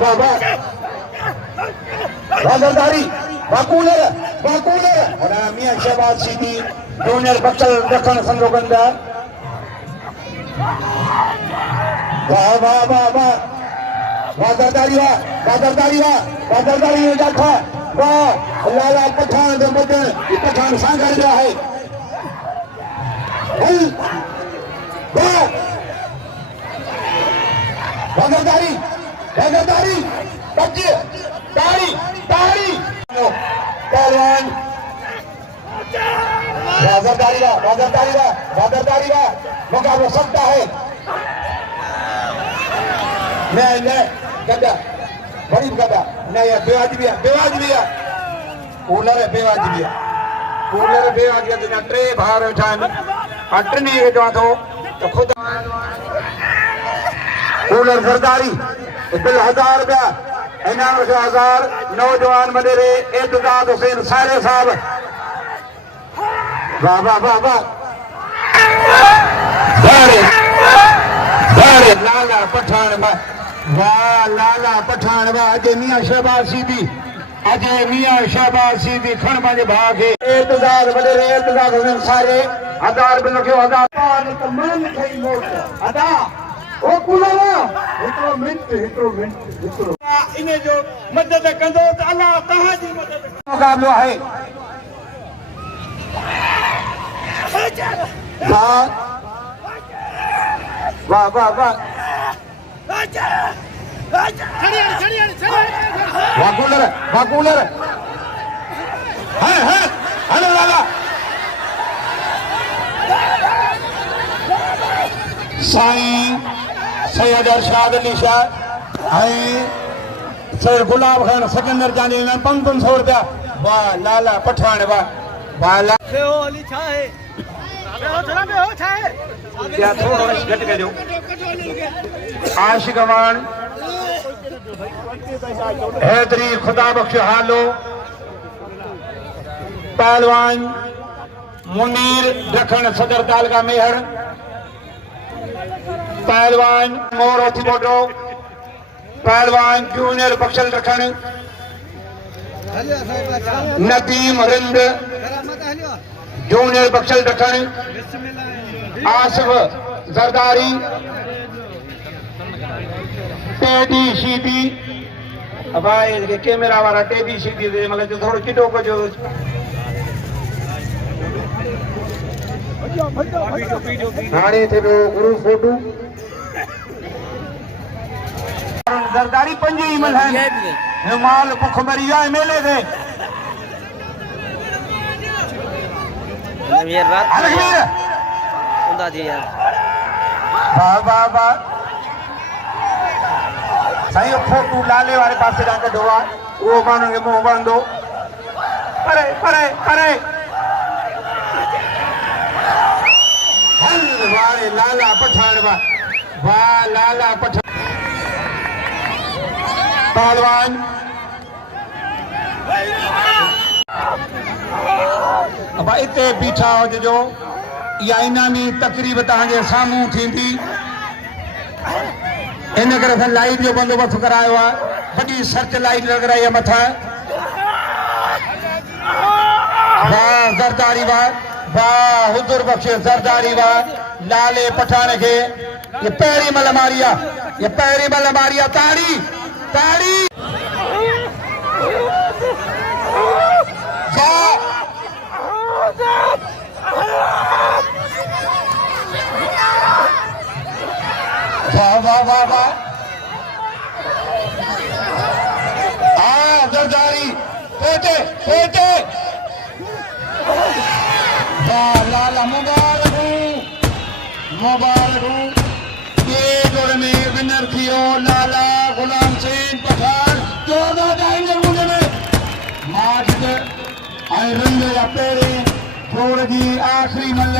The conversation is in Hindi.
बाबा वफादारी बाकूलर और मियां शहबाज सीधी जूनियर बच्चल दखन संदोगंदा वाह वाह वाह वाह वफादारी में देखा वाह लाला पठान जो बदन पठान सांगर जो है वाह वफादारी बच्चे ताड़ी पहलवान वफादारी का मुकाबला सकता है नहीं गद्दा बड़ी गद्दा नहीं बेवाजिबी है कूलर बेवाजिबी तो ट्रे बाहर उठान अटनी जो तो खुद कूलर सरदारी बिल 1000 रुपया इनाम 1000 नौजवान मदेरे एतजाज हुसैन सारे साहब वाह वाह वाह वाह लाला पठान वाह लाला पठान वाह अजय मियां शहबाज सीधी खण पंहिंजे भाउ खे एतजाज मदेरे एतजाज हुसैन सारे 1000 बिल रखियो 1000 तमाम ठही मोट अदा ओ कुलावा हिकिड़ो मिंट इन जो मदद कंदो त अल्लाह तव्हां जी मदद मुक़ाबलो आहे वाह वाह वाह कूलर है हेलो लाला साईं सैयद अरशाद अली शाह सर गुलाब खान सिकंदर जाने 500 रुपया वाह लाला पठान वाह अली छा है क्या थोड़ा घट कजो आशिक अमान हैदरी खुदा बख्श हालो पहलवान मुनीर दखन सदर तालका मेहर पहलवान मोर बोटो पहलवान junior Bakhshal Dakhan Nadeem Rind junior Bakhshal Dakhan Asif Zardari Teddy Sheedi अब कैमरा वाला टेडी शीदी मतलब थोड़ा किटो को जो हाणे थे ग्रुप फोटो जरदारी पंजी मल है माल पुखमरिया मेले थे ये रात उदा जी यार वाह सही फोटो लाले वाले पास से जाकर ढोवा वो मानो के मुंह बांधो परे वाले लाला पठान वाह लाला पठान पहलवान अब इतने बीठा हो जो या इनामी तकरीब तव्हांजे साम्हूं थींदी इन करे असां लाइट जो बंदोबस्त करायो आहे वॾी सर्च लाइट लॻराई आहे मथां वाह ज़रदारी वाह हुज़ूर बख्श ज़रदारी वाह लाले पठान खे ये पहिरीं महिल मारी आहे ताड़ी वाह ज़रदारी पेटे वाह लाला मुबारक हूँ ये जोड़े में विनर थियो लाला गुलाम हुसैन पठान 14 टाइगर मुंडे में माजिद आई रंग या पेरे जोड़ जी आखिरी मल्ल